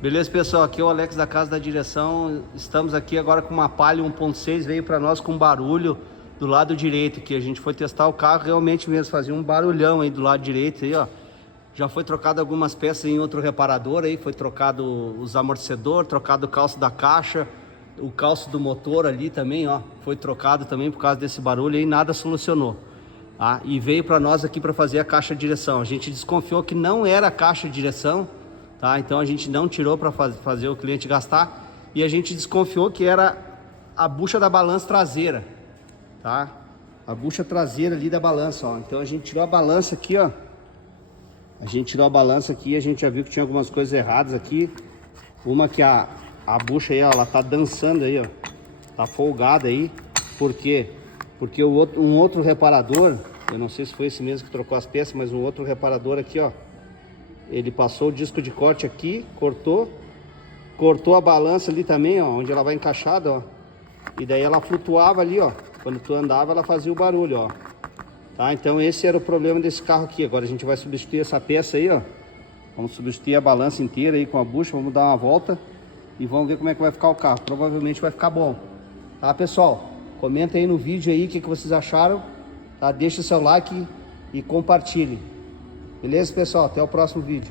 Beleza, pessoal? Aqui é o Alex da Casa da Direção. Estamos aqui agora com uma Palio 1.6. Veio para nós com barulho do lado direito, que a gente foi testar o carro, realmente mesmo fazia um barulhão aí do lado direito aí, ó. Já foi trocado algumas peças em outro reparador aí, foi trocado os amortecedores, trocado o calço da caixa, o calço do motor ali também, ó, foi trocado também por causa desse barulho aí, nada solucionou. Ah, e veio para nós aqui para fazer a caixa de direção. A gente desconfiou que não era a caixa de direção, tá? Então a gente não tirou para fazer o cliente gastar, e a gente desconfiou que era a bucha da balança traseira, tá? A bucha traseira ali da balança, ó. Então a gente tirou a balança aqui, ó. A gente tirou a balança aqui, a gente já viu que tinha algumas coisas erradas aqui. Uma que a bucha aí, ó, ela tá dançando aí, ó. Tá folgada aí. Por quê? Porque um outro reparador, eu não sei se foi esse mesmo que trocou as peças, mas um outro reparador aqui, ó, ele passou o disco de corte aqui, cortou a balança ali também, ó, onde ela vai encaixada, ó. E daí ela flutuava ali, ó. Quando tu andava, ela fazia o barulho, ó. Tá? Então esse era o problema desse carro aqui. Agora a gente vai substituir essa peça aí, ó. Vamos substituir a balança inteira aí com a bucha, vamos dar uma volta e vamos ver como é que vai ficar o carro. Provavelmente vai ficar bom. Tá, pessoal? Comenta aí no vídeo aí o que vocês acharam, tá? Deixa o seu like e compartilhe. Beleza, pessoal? Até o próximo vídeo.